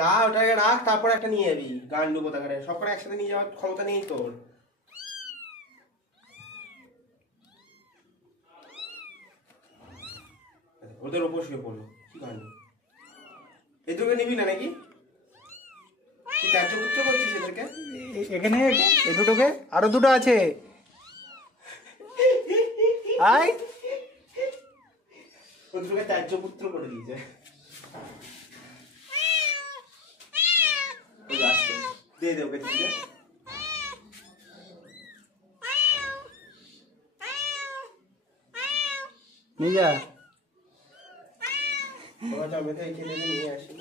যা ওটাকে রাখ, তারপর একটা নিয়ে যাবি। গান্ডু কোথাকারে, সবকটা একসাথে নিয়ে যাওয়ার ক্ষমতা নেই তোর। ওদের ওপর শুয়ে পড়লো, কি গান্ডু। এই দুটোকে নিবি না নাকি? কি কার্যপুত্র করছিস এদেরকে? এখানে এই দুটোকে, আরো দুটো আছে। আয়, ও দুটোকে কার্যপুত্র করে দিয়েছে। দিয়ে দে ওকে, ঠিক আছে? নিয়ে যা। বাবা জমে থেকে খেলে নিয়ে আসি।